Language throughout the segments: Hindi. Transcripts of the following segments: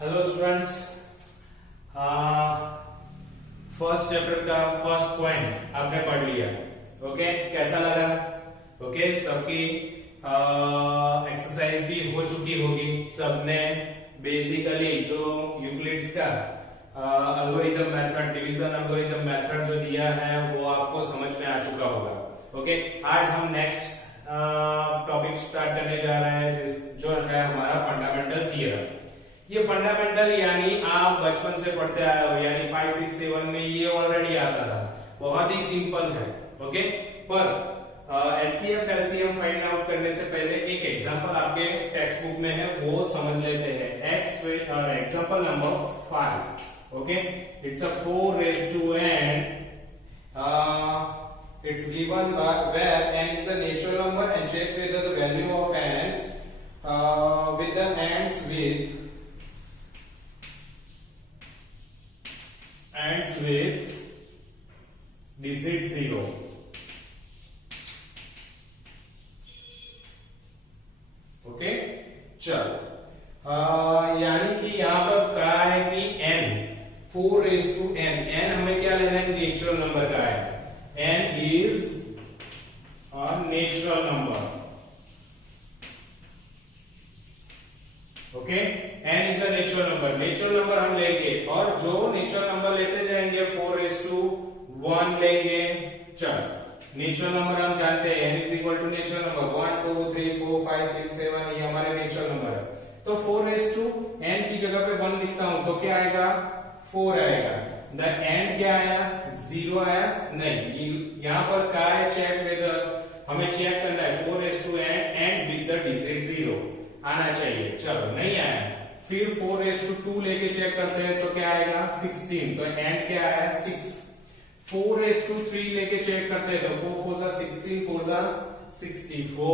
हेलो स्टूडेंट्स, फर्स्ट चैप्टर का फर्स्ट पॉइंट आपने पढ़ लिया। ओके, कैसा लगा? ओके, सबकी एक्सरसाइज भी हो चुकी होगी। सबने बेसिकली जो यूक्लिड्स का algorithm method, division algorithm method जो दिया है वो आपको समझ में आ चुका होगा। ओके, आज हम नेक्स्ट टॉपिक स्टार्ट करने जा रहे हैं जो है हमारा फंडामेंटल थ्योरम। ये फंडामेंटल यानी आप बचपन से पढ़ते आए हो, यानी 5, 6, 7 में ये ऑलरेडी आता था। बहुत ही सिंपल है। ओके, पर एचसीएफ एलसीएम फाइंड आउट करने से पहले एक एग्जांपल आपके टेक्स्ट बुक में है, वो समझ लेते हैं। Example number 5। Okay, it's a 4 raised to n, it's given where n is a natural number and check whether the value of n with the ends with digit 0. Okay, चलो, यानी कि यहां पर क्या है कि n 4 raised to n, n हमें क्या लेना है? नेचुरल नंबर का है। n is a natural number. Okay, n is a natural number. Natural number हम लेंगे और जो नेचुरल नंबर लेते जाएंगे 4 raised to 1 लेंगे। चलो, नेचुरल नंबर हम जानते हैं n is equal to natural number 1, 2, 3, 4, 5, 6, 7, ये हमारे नेचुरल नंबर है। तो 4 raised to n की जगह पे 1 लिखता हूं तो क्या आएगा? 4 आएगा। द एंड क्या आया? 0 आया? नहीं, यहां पर क्या है? चेक वेदर, हमें चेक करना है 4 raised to n and with the digit 0 आना चाहिए। चलो, नहीं आया, फिर 4 raised to 2 लेके चेक करते हैं तो क्या आएगा? 16, तो एंड क्या है? 6। 4 raised to 3 लेके चेक करते हैं तो 4 4 जा 16, 4 जा 64।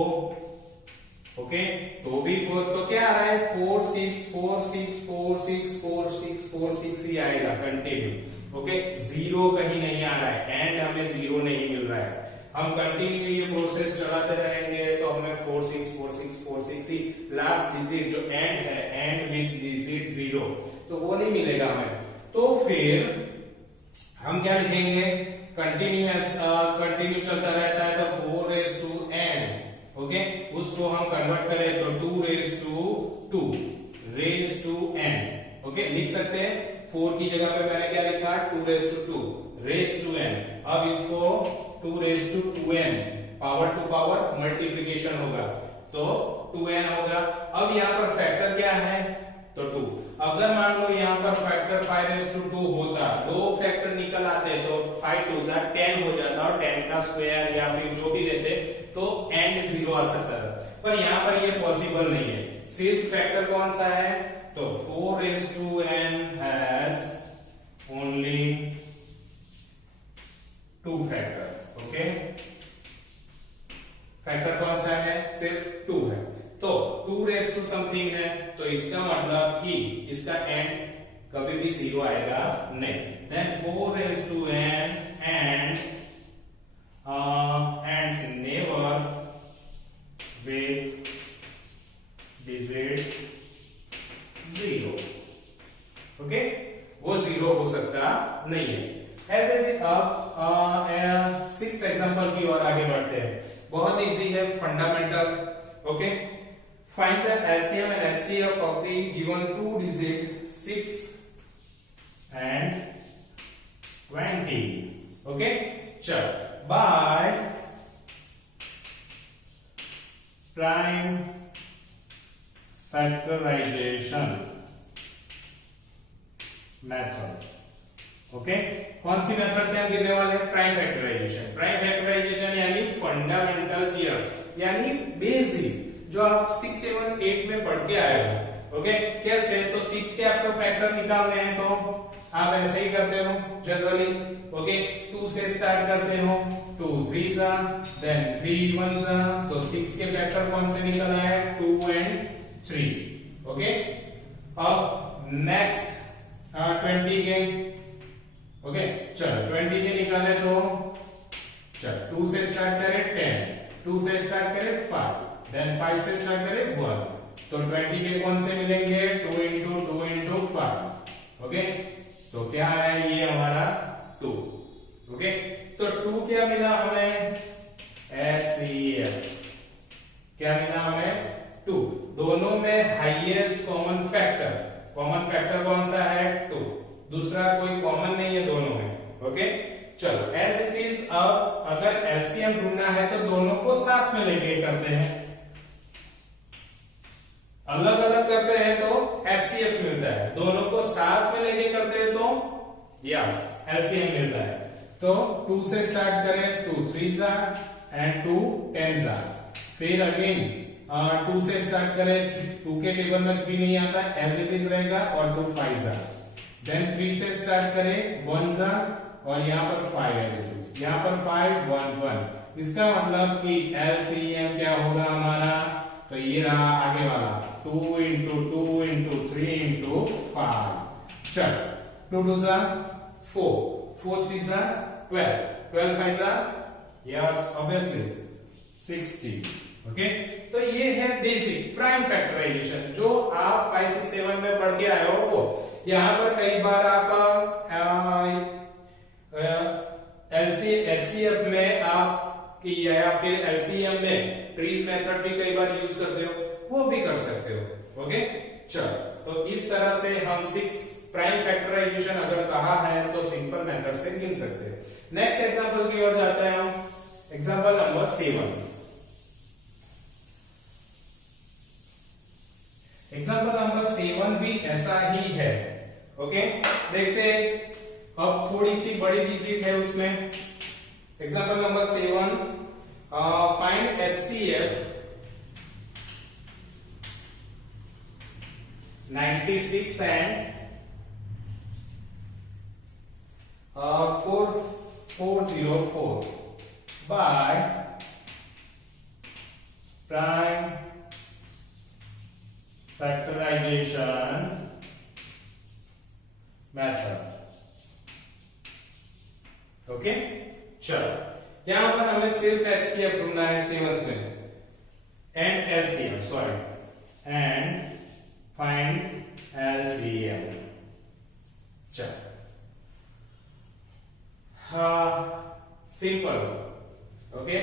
ओके, तो भी 4, तो क्या आ रहा है? 4 6 4 6 4 6 4 6 4 6 ही आएगा कंटिन्यू। ओके, 0 कहीं नहीं आ रहा है, एंड हमें 0 नहीं मिल रहा है। हम कंटिन्यू ये प्रोसेस चलाते रहेंगे तो हमें 4 6 4 6 4 6 ही लास्ट डिजिट जो एंड है, एंड विद डिजिट 0, तो वो नहीं मिलेगा हमें। तो फिर हम क्या लिखेंगे? कंटिन्यू चलता रहता है तो 4 raised to n, ओके, उसको हम कन्वर्ट करें तो 2 raised to 2 raised to n। Okay, लिख सकते हैं 4 की जगह पे मैंने क्या लिखा? 2 raised to 2 raised to n। अब इसको 2 raised to 2n, power two power multiplication होगा तो 2n होगा। अब यहाँ पर फैक्टर क्या है? तो 2। अगर मान लो यहाँ पर फैक्टर 5 raised to 2 होता, दो फैक्टर निकल आते तो 5 2 जा 10 हो जाता, और 10 का स्क्वायर या फिर जो भी लेते तो एंड 0 आ सकता था। पर यहाँ पर ये पॉसिबल नहीं है। सिर्फ फैक्टर कौन सा है? तो 4 raised to n has only 2 factor. Okay, factor कौन सा है? सिर्फ 2 है। तो 2 raised to समथिंग है, तो इसका मतलब कि इसका एंड कभी भी 0 आएगा नहीं। Then 4 raised to n and ends never with digit 0। Okay, वो 0 हो सकता नहीं है। ऐसे भी अब 6 एग्जांपल की ओर आगे बढ़ते हैं। बहुत इजी है, fundamental. Okay, find the LCM and HCF of the given 2 digit 6 and 20। Okay, चल, by prime factorization method। Okay, कौन सी मेथड से हम गिरने वाले हैं? Prime factorization. प्राइम फैक्टराइजेशन यानी फंडामेंटल थ्योरम, यानी बेसिक जो आप 6 7 8 में पढ़ के आए हो। ओके, कैसे? तो 6 के आपको फैक्टर निकालने हैं तो आप ऐसे ही करते हो जनरली। ओके, 2 से स्टार्ट करते हो, 2 3 जा, देन 3 1 जा, तो 6 के फैक्टर कौन से निकल आए? 2 and 3। ओके, अब नेक्स्ट 20 के। ओके, चलो 20 के निकाले तो चल 2 से स्टार्ट करें 10, 2 से स्टार्ट करें 5, देन 5 से स्टार्ट करें 1, तो 20 के कौन से मिलेंगे, 2 इंटू 2 इंटू 5। ओके, तो क्या है ये हमारा 2। ओके, तो 2 क्या मिला हमें, HCF क्या मिला हमें, 2। दोनों में हाईएस्ट कॉमन फैक्टर कौन सा है, 2। दूसरा कोई कॉमन नहीं है दोनों में। ओके, चलो एज इट इज। अब अगर एलसीएम ढूंढना है तो दोनों को साथ में लेके करते हैं, अलग अलग करते हैं तो एचसीएफ मिलता है, दोनों को साथ में लेके करते हैं तो यस एलसीएम मिलता है। तो 2 से स्टार्ट करें, 2 3 एंड 2 10। फिर अगेन 2 से स्टार्ट करें, 2 के टेबल में 3 नहीं आता, एज इट इज रहेगा, और 2 5। देन 3 से स्टार्ट करें, 1 और यहाँ पर 5 एज इट इज, यहाँ पर 5 1 1। इसका मतलब कि एलसीएम क्या होगा हमारा, तो ये रहा आगे वाला 2 इंटू 2 इंटू 3 इंटू 5। चल 2 2 4, 4 3 12, 12 5 यस ऑब्वियसली 60। ओके, तो ये है बेसिक प्राइम फैक्टराइजेशन जो आप 5 6 7 में पढ़ के आए हो। वो यहाँ पर कई बार आप एचसीएफ में आप या फिर एलसीएम में ट्रीज मेथड भी कई बार यूज करते हो, वो भी कर सकते हो। ओके, चलो तो इस तरह से हम 6 प्राइम फैक्टराइजेशन अगर कहा है तो सिंपल मेथड से गिन सकते हैं। नेक्स्ट एग्जांपल की ओर जाते हैं हम, एग्जांपल नंबर 7। एग्जांपल नंबर 7 भी ऐसा ही है। ओके, देखते हैं, अब थोड़ी सी बड़ी डिजिट है उसमें। Example number 7, find HCF 96 and 404 by prime factorization method। Okay, चलो यहां पर हमें सिर्फ एचसीएफ ढूंढना है 7th में, and LCM, sorry, and find LCM. चलो सिंपल। ओके,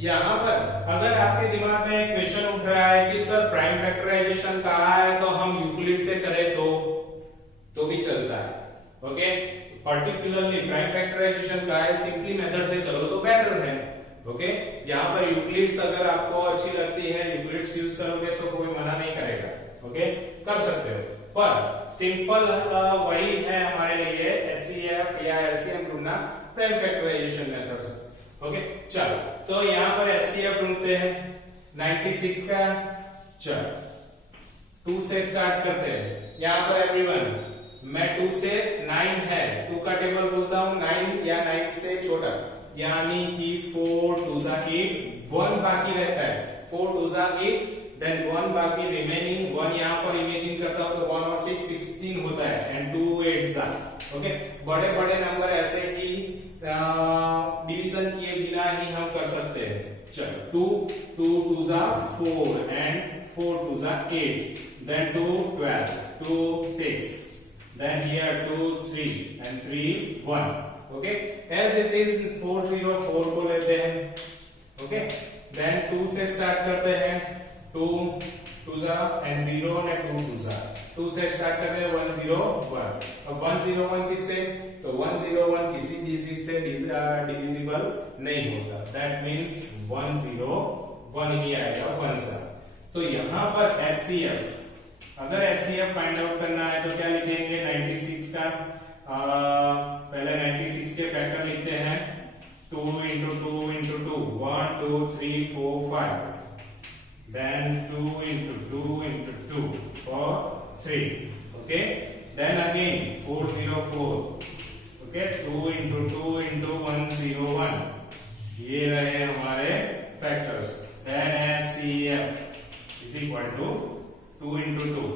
यहां पर अगर आपके दिमाग में क्वेश्चन उठ रहा है कि सर प्राइम फैक्टराइजेशन कहा है तो हम यूक्लिड से करें तो भी चलता है। ओके, पर्टिकुलरली प्राइम फैक्टराइजेशन का है, सिंपली मेथड से करो तो बेटर है। ओके, यहाँ पर यूक्लिड्स अगर आपको अच्छी लगती है, यूक्लिड्स यूज करोगे तो कोई मना नहीं करेगा। ओके, कर सकते हो, पर सिंपल वही है हमारे लिए एचसीएफ या एलसीएम ढूंढना प्राइम फैक्टराइजेशन मेथड से। ओके, चलो तो यहाँ पर एचसीएफ ढूंढते हैं 96 का। चलो 2 से स्टार्ट करते हैं, यहाँ पर एवरीवन मैं 2 से 9 है, 2 का टेबल बोलता हूं 9 या 9 से छोटा, यानी कि 4 2 8, 1 बाकी रहता है, 4 2 8, देन 1 बाकी, रिमेनिंग 1 यहाँ पर इमेजिन करता हूं तो 1 और 6 16 होता है, एंड 2 8। ओके, बड़े बड़े नंबर ऐसे ही डिवीजन किए बिना ही हम कर सकते हैं। चलो 2 2 2 4 and 4 2 8, then 2 12, 2 6, then here 2 3 and 3 1। okay, as it is 404 को लेते हैं। okay, then 2 से स्टार्ट करते हैं, 2 2 and 0 and 2 2 2 से स्टार्ट करते हैं 1 0 1। अब 1 0 1 किससे, तो 1 0 1 किसी डिजिट से डिविजिबल नहीं होता, दैट मींस 1 0 1 ही आएगा 1 सा। तो यहाँ पर HCF, अगर HCF फाइंड आउट करना है तो क्या लिखेंगे, 96 का पहले 96 के फैक्टर लिखते हैं, 2 into 2 into 2, 1 2 3 4 5, then 2 into 2 into 2 for 3। okay, then again 404, okay, 2 into 2 into 101, ये रहे हमारे factors. then HCF is equal to 2 into 2,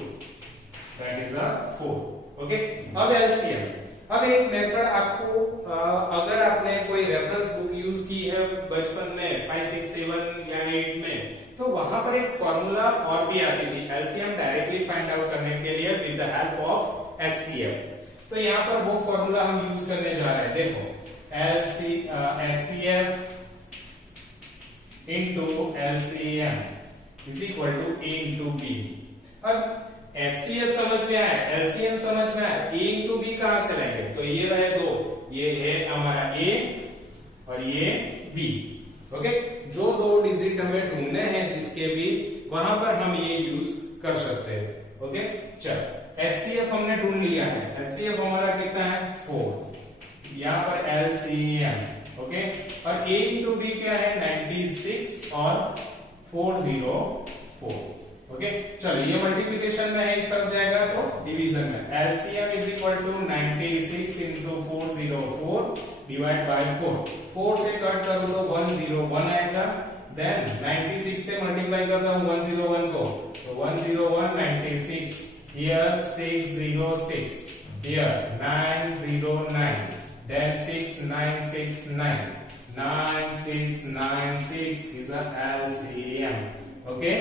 that is a 4। okay, अब LCM, अब एक मेथड आपको अगर आपने कोई रेफरेंस बुक यूज की है बचपन में 5 6 7 या 8 में, तो वहां पर एक फॉर्मूला और भी आती थी एलसीएम डायरेक्टली फाइंड आउट करने के लिए with the help of HCF. तो यहाँ पर वो फॉर्मूला हम यूज करने जा रहे हैं। देखो HCF into LCM is equal to A into B. अब एचसीएफ समझ में आया, एलसीएम समझ में आया, ए इंटू बी कहां से लेंगे? तो ये रहे दो, ये है हमारा ए और ये बी। ओके, जो दो डिजिट हमें ढूंढने हैं जिसके भी, वहां पर हम ये यूज कर सकते हैं। ओके, चल एचसीएफ हमने ढूंढ लिया है। एचसीएफ हमारा कितना है? 4। यहाँ पर एलसीएम, ओके, और ए इंटू बी क्या है? 96 और 404। ओके, चलो ये मल्टीप्लिकेशन में है, इस तरफ जाएगा तो डिवीजन में। LCM is equal to 96 into 404 divide by 4। 4 से कट करूं तो 101 आएगा। देन 96 से मल्टीप्लाई करता हूं 101 को, तो 101 96, here 606, here 909, then 6969, 9696 is a LCM। Okay,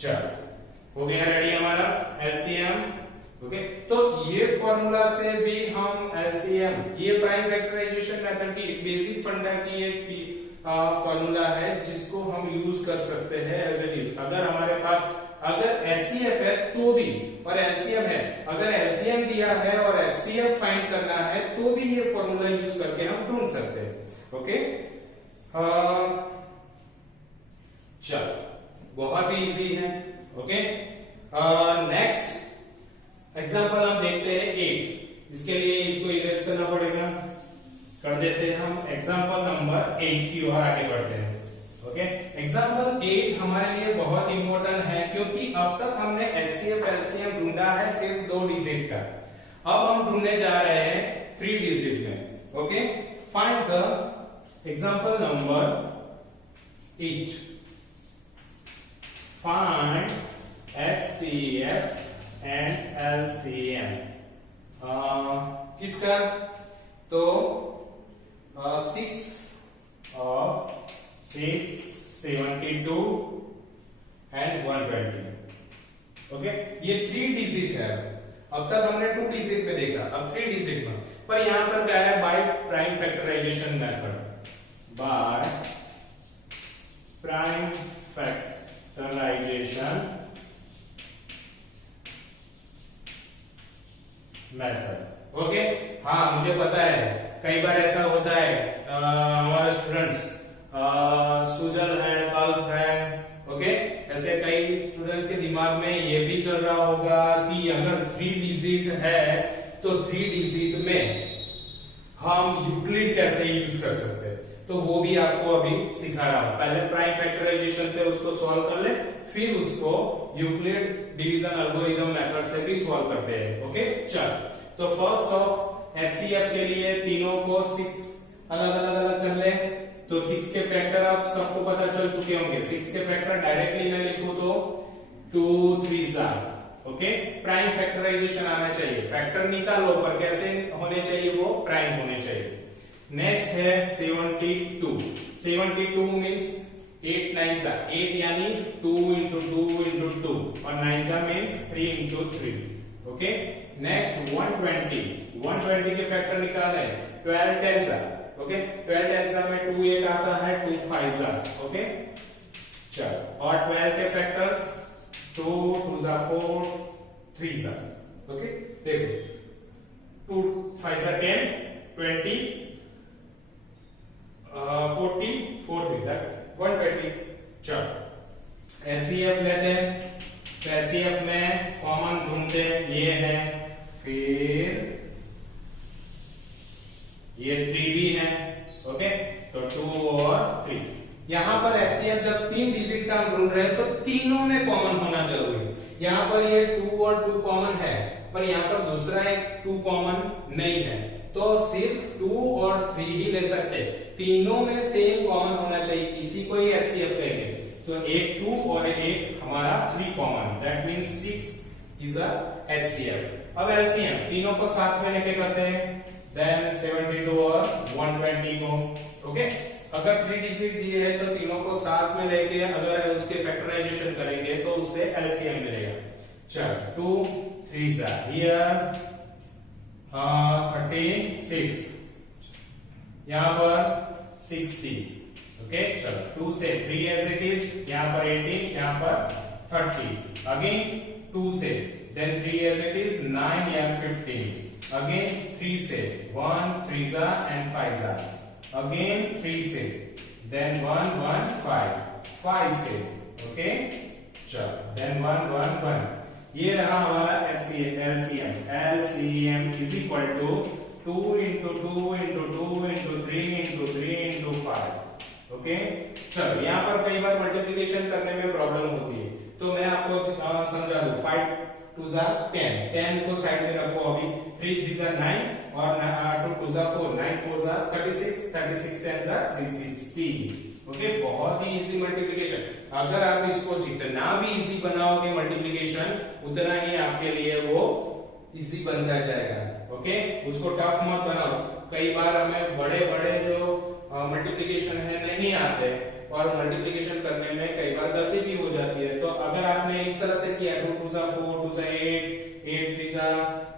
चल हो गया रेडी हमारा एलसीएम। ओके, तो ये फॉर्मूला से भी हम एलसीएम, ये प्राइम फैक्टराइजेशन मेथड की बेसिक फंडा की एक फॉर्मूला है जिसको हम यूज कर सकते हैं एज इट इज। अगर हमारे पास अगर एचसीएफ है तो भी, और एलसीएम है, अगर एलसीएम दिया है और एचसीएफ फाइंड करना है तो भी ये फॉर्मूला यूज करके हम ढूंढ सकते हैं। ओके, चल बहुत ही इजी है। ओके, नेक्स्ट एग्जांपल हम देखते हैं 8। इसके लिए इसको इरेज करना पड़ेगा, कर देते हैं हम। एग्जांपल नंबर 8 की ओर आगे बढ़ते हैं। ओके, एग्जांपल 8 हमारे लिए बहुत इंपॉर्टेंट है क्योंकि अब तक हमने एचसीएफ एलसीएम ढूंढा है सिर्फ 2 डिजिट का। अब हम ढूंढने जा रहे हैं 3 डिजिट में। Okay, find the example number 8। Find HCF and LCM। किसका? तो 6 और 6, 72 and 120। ओके, ये 3 डिजिट है। अब तक हमने 2 डिजिट पे देखा, अब 3 डिजिट में। पर यहां पर क्या है? By prime factorization method, by prime factorization method. Okay, हाँ मुझे पता है कई बार ऐसा होता है हमारे स्टूडेंट्स सूजन है, कल्प है। ओके, ऐसे कई स्टूडेंट्स के दिमाग में ये भी चल रहा होगा कि अगर 3 डिजिट है तो 3 डिजिट में हम यूक्लिड कैसे यूज कर सकते हैं, तो वो भी आपको अभी सिखा रहा हूं। पहले प्राइम फैक्टराइजेशन से उसको सॉल्व कर ले, फिर उसको यूक्लिड डिवीजन एल्गोरिथम मेथड से भी सॉल्व करते हैं। ओके, चल तो फर्स्ट ऑफ एचसीएफ के लिए तीनों को 6 अलग कर ले। तो 6 के फैक्टर आप सबको पता चल चुके होंगे। 6 के फैक्टर डायरेक्टली मैं लिखूं तो 2 3 ओके, प्राइम फैक्टराइजेशन आना चाहिए। फैक्टर निकालो पर कैसे होने चाहिए? वो प्राइम होने चाहिए। नेक्स्ट है 72। 72 मीन्स 8 9 8 यानी 2 into 2 into 2 और 9 मीन्स 3 into 3। Okay, next 120। 120 के फैक्टर निकाले 12 10 ओके, 12 10 में 2 8 आता है, 2 5 ओके, चल और 12 के फैक्टर्स 2 2 4 3 ओके। देखो 2 5 10 20 40 4 3 120। चल एचसीएफ लेते हैं, तो एचसीएफ में कॉमन ढूंढते ये है, फिर ये 3 भी है। ओके, तो 2 और 3। यहां पर एचसीएफ जब 3 डिजिट का हम ढूंढ रहे हैं तो तीनों में कॉमन होना जरूरी है। यहां पर ये 2 और 2 कॉमन है, पर यहां पर दूसरा एक 2 कॉमन नहीं है, तो सिर्फ 2 और 3 ही ले सकते हैं। तीनों में सेम कॉमन होना चाहिए, इसी को ही एचसीएफ कहेंगे। तो एक 2 और एक हमारा 3 common, that means 6 is a HCF. अब एलसीएम तीनों को साथ में लेके करते हैं। देन 72 और 120 को। ओके, अगर 3 डिजिट दिए है तो तीनों को साथ में लेके अगर उसके फैक्टराइजेशन करेंगे तो उससे एलसीएम मिलेगा। चल 2 3 हियर 36, यहाँ पर 60। ओके, चलो 2 से 3 एज इट इज, यहाँ पर 18, यहाँ पर 30, अगेन 2 से, देन 3 एज इट इज 9 या 15, अगेन 3 से 1 3 जा एंड 5 जा, अगेन 3 से, देन 1 1 5 से, ओके, चलो देन 1 1 1। ये रहा हमारा LCM is equal to 2 into 2 into 2 into 3 into 3 into 5। Okay, चलो यहाँ पर कई बार मल्टीप्लिकेशन करने में प्रॉब्लम होती है, तो मैं आपको समझा दूं। 5 2 जा 10, 10 को साइड में रखो अभी, 3 3 जा 9 और 2 2 जा 4, 9 4 जा 36, 36 10 जा 360। ओके, बहुत ही इजी मल्टीप्लिकेशन। अगर आप इसको जितना भी इजी बनाओगे मल्टीप्लिकेशन, उतना ही आपके लिए वो इजी बनता जाएगा। ओके, उसको टफ मत बनाओ। कई बार हमें बड़े बड़े जो मल्टीप्लिकेशन है नहीं आते और मल्टीप्लिकेशन करने में कई बार गलती भी हो जाती है। तो अगर आपने इस तरह से किया 2 2 जा 4 2 जा 8 8 3 जा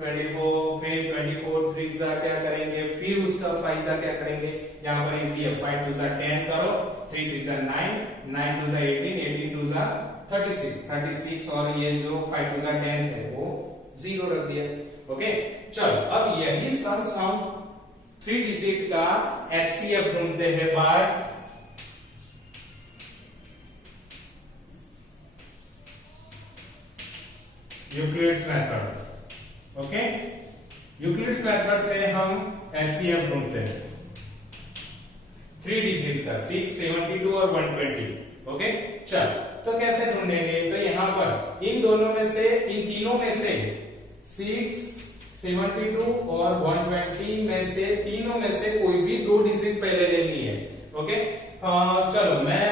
24, फिर 24 3 जा क्या करेंगे, फिर उसका 5 जा क्या करेंगे, यहाँ पर इजी है। 5 2 जा 10 करो, 3 3 जा 9 9 2 जा 18 18 2 जा 36 36, और ये जो 5 2 जा 10 है वो 0 रख दिया। ओके, चलो अब यही सम्स हम 3 डिजिट का एचसीएफ ढूंढते हैं by Euclid's method. Okay, Euclid's method से हम एचसीएफ ढूंढते हैं 3 डिजिट का, 6 72 और 120। ओके, चल तो कैसे ढूंढेंगे, तो यहां पर इन दोनों में से, इन तीनों में से 6 72 और 120 में से, तीनों में से कोई भी 2 डिजिट पहले लेनी है। ओके, चलो मैं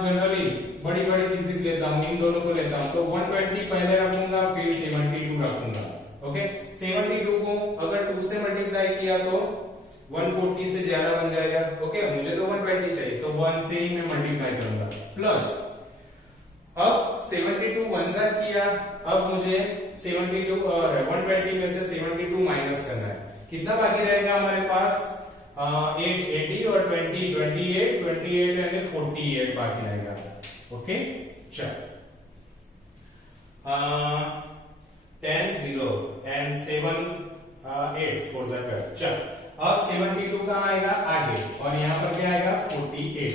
जनरली बड़ी बड़ी डिजिट लेता हूं, इन दोनों को लेता हूं, तो 120 पहले रखूंगा, फिर 72 रखूंगा। ओके, 72 को अगर 2 से मल्टीप्लाई किया तो 140 से ज्यादा बन जाएगा। ओके, मुझे तो 120 चाहिए, तो 1 से ही मैं मल्टीप्लाई करूंगा, प्लस अब 72 1 जा किया, अब मुझे 72 और 120 में से 72 माइनस करना है। कितना बाकी रहेगा हमारे पास, 8 80 और 20 28 28 यानी 48 बाकी रहेगा। ओके, चल 10 0 एंड 7 8 4 जा 12। चल अब 72 का आएगा आगे, और यहाँ पर क्या आएगा 48।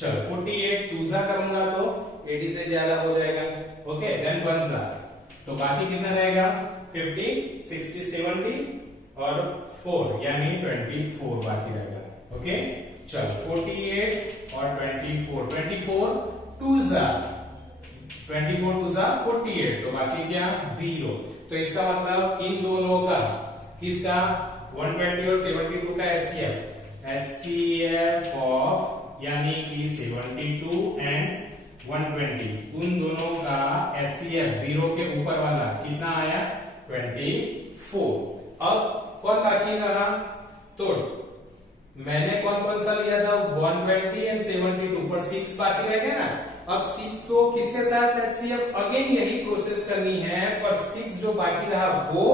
चलो 48 2 जा करूंगा तो 80 से ज्यादा हो जाएगा। ओके, देन 1 जा, तो बाकी कितना रहेगा 50 60 70 और 4 यानी 24 बाकी रहेगा। ओके, चलो 48 और 24 2 जा 24 2 जा 48, तो बाकी क्या 0। तो इसका मतलब इन दोनों का, किसका 120 और 72 का एचसीएफ ऑफ यानी कि 72 एंड 120, उन दोनों का एचसीएफ 0 के ऊपर वाला कितना आया 24। अब कौन बाकी रहा, तो मैंने कौन कौन सा लिया था 120 एंड 72 पर 6 बाकी रह गया ना। अब 6 को किसके साथ एचसीएफ, अगेन यही प्रोसेस करनी है, पर 6 जो बाकी रहा वो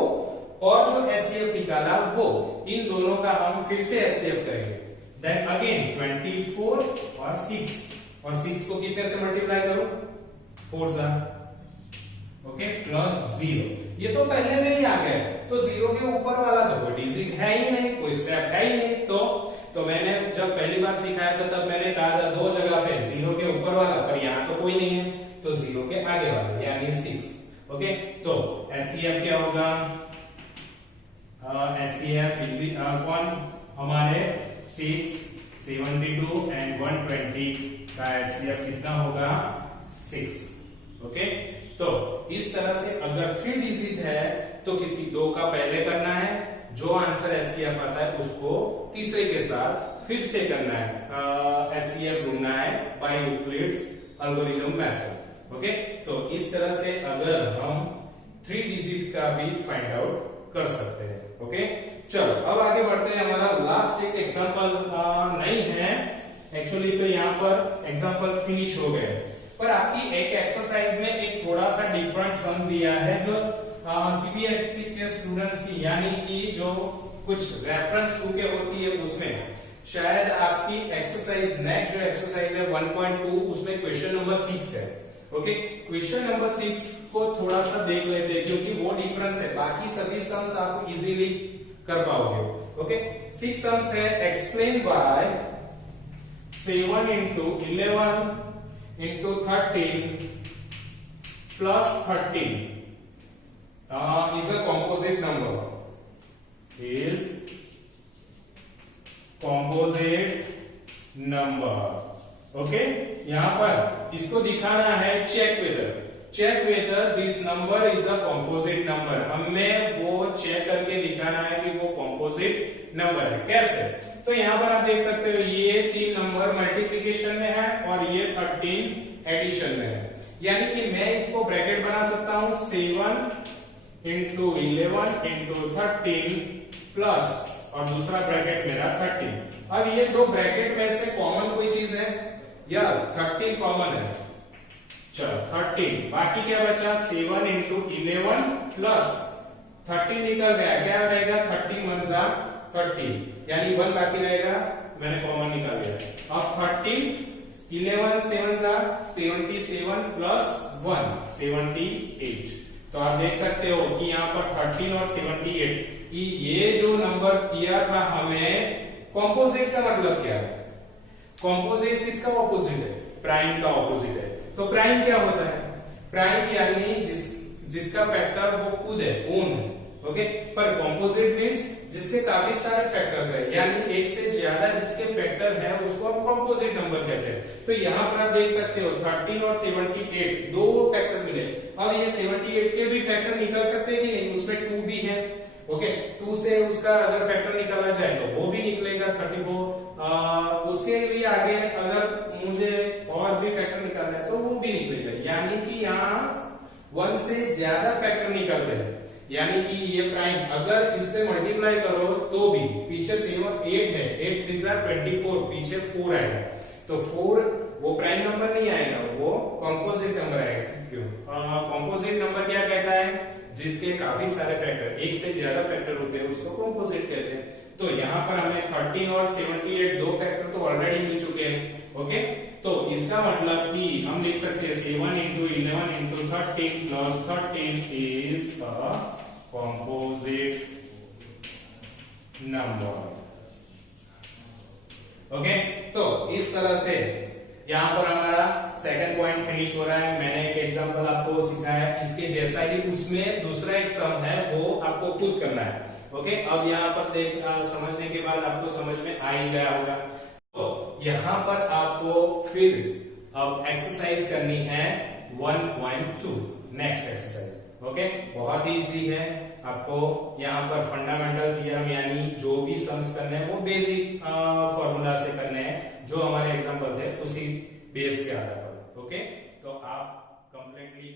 और जो एचसीएफ निकाला वो, इन दोनों का हम फिर से एचसीएफ करेंगे। देन अगेन 24 और 6, और 6 को कितने से मल्टीप्लाई करो 4 जा, ओके, प्लस 0। ये तो पहले में ही आ गए, तो 0 के ऊपर वाला तो कोई डिजिट है ही नहीं, कोई स्टेप है ही नहीं। तो मैंने जब पहली बार सिखाया था तब मैंने कहा था 2 जगह पे 0 के ऊपर वाला, पर यहाँ तो कोई नहीं है, तो 0 के आगे वाला यानी 6। ओके, तो एचसीएफ क्या होगा, एचसीएफ इज कौन हमारे 6 72 एंड 120 का एचसीएफ कितना होगा 6। ओके, तो इस तरह से अगर 3 डिजिट है तो किसी 2 का पहले करना है, जो आंसर एचसीएफ आता है उसको तीसरे के साथ फिर से करना है, एचसीएफ ढूंढना है by Euclid's algorithm method. Okay, तो इस तरह से अगर हम 3 डिजिट का भी फाइंड आउट कर सकते हैं। ओके, चलो अब आगे बढ़ते हैं। हमारा लास्ट एक एग्जांपल नहीं है एक्चुअली, तो यहाँ पर एग्जांपल फिनिश हो गए, पर आपकी एक एक्सरसाइज में एक थोड़ा सा डिफरेंट सम दिया है जो सीबीएसई के स्टूडेंट्स की, यानी कि जो कुछ रेफरेंस बुकें होती है उसमें शायद आपकी एक्सरसाइज नेक्स्ट जो एक्सरसाइज है 1.2 उसमें क्वेश्चन नंबर 6 है। ओके, क्वेश्चन नंबर 6 को थोड़ा सा देख लेते हैं क्योंकि वो डिफरेंस है, बाकी सभी सम्स आप इजीली कर पाओगे। ओके, 6 सम्स है explain why 7 into 11 into 13 plus 13 is a composite number, is composite number। Okay, यहां पर इसको दिखाना है check whether this number is a composite number. हमें वो चेक करके दिखाना है कि वो कॉम्पोजिट नंबर है। कैसे? तो यहाँ पर आप देख सकते हो ये 3 नंबर मल्टीप्लिकेशन में है और ये 13 एडिशन में है, यानी कि मैं इसको ब्रैकेट बना सकता हूं 7 into 11 into 13 प्लस और दूसरा ब्रैकेट मेरा 13। अब ये दो ब्रैकेट में से कॉमन कोई चीज है? यस, 13 कॉमन है। चलो 13, बाकी क्या बचा 7 into 11 प्लस 13 निकल गया, क्या रहेगा 13 1 जा 13, यानी 1 बाकी रहेगा, मैंने कॉमन निकाल लिया। अब 13 11 7 जा 77 प्लस 1 78। तो आप देख सकते हो कि यहाँ पर 13 और 78 ये जो नंबर दिया था हमें, कॉम्पोजिट का मतलब क्या है? कॉम्पोजिट किसका ऑपोजिट है? प्राइम का ऑपोजिट है। तो प्राइम क्या होता है? प्राइम यानी जिसका फैक्टर वो खुद है, ओन है। ओके, पर कॉम्पोजिट मींस जिसके काफी सारे फैक्टर्स है, यानी एक से ज्यादा जिसके फैक्टर है उसको हम कॉम्पोजिट नंबर कहते हैं। तो यहाँ पर आप देख सकते हो 13 और 78 दो फैक्टर मिले। अब ये 78 के भी फैक्टर निकल सकते हैं कि नहीं? उसमें 2 भी है। ओके, 2 से उसका अगर फैक्टर निकाला जाए तो वो भी निकलेगा 34। उसके भी आगे अगर मुझे और भी फैक्टर निकालना है तो वो भी निकलेगा, यानी कि यहाँ 1 से ज्यादा फैक्टर निकलते हैं, यानी कि ये प्राइम अगर इससे मल्टीप्लाई करो तो भी पीछे 8 है, 8 3 जा 24, पीछे 4 आएगा, तो 4 वो प्राइम नंबर नहीं आएगा, वो कॉम्पोजिट नंबर आएगा। क्यों? कॉम्पोजिट नंबर क्या कहता है? जिसके काफी सारे फैक्टर, एक से ज्यादा फैक्टर होते हैं उसको कॉम्पोजिट कहते हैं। तो यहाँ पर हमें 13 और 78 दो फैक्टर तो ऑलरेडी मिल चुके हैं। ओके, तो इसका मतलब कि हम लिख सकते हैं 7 into 11 into 13 plus 13 is a composite number। Okay, तो इस तरह से यहाँ पर हमारा सेकंड पॉइंट फिनिश हो रहा है। मैंने एक एग्जांपल आपको सिखाया, इसके जैसा ही उसमें दूसरा एक सम है वो आपको खुद करना है। ओके, अब यहाँ पर समझने के बाद आपको समझ में आ ही गया होगा। तो यहाँ पर आपको फिर अब एक्सरसाइज करनी है 1.2, नेक्स्ट एक्सरसाइज। ओके, बहुत ही इजी है। आपको यहाँ पर फंडामेंटल थ्योरम यानी जो भी सम्स करने हैं वो बेसिक फॉर्मूला से करने हैं, जो हमारे एग्जांपल थे उसी बेस के आधार पर। ओके, तो आप कंप्लीटली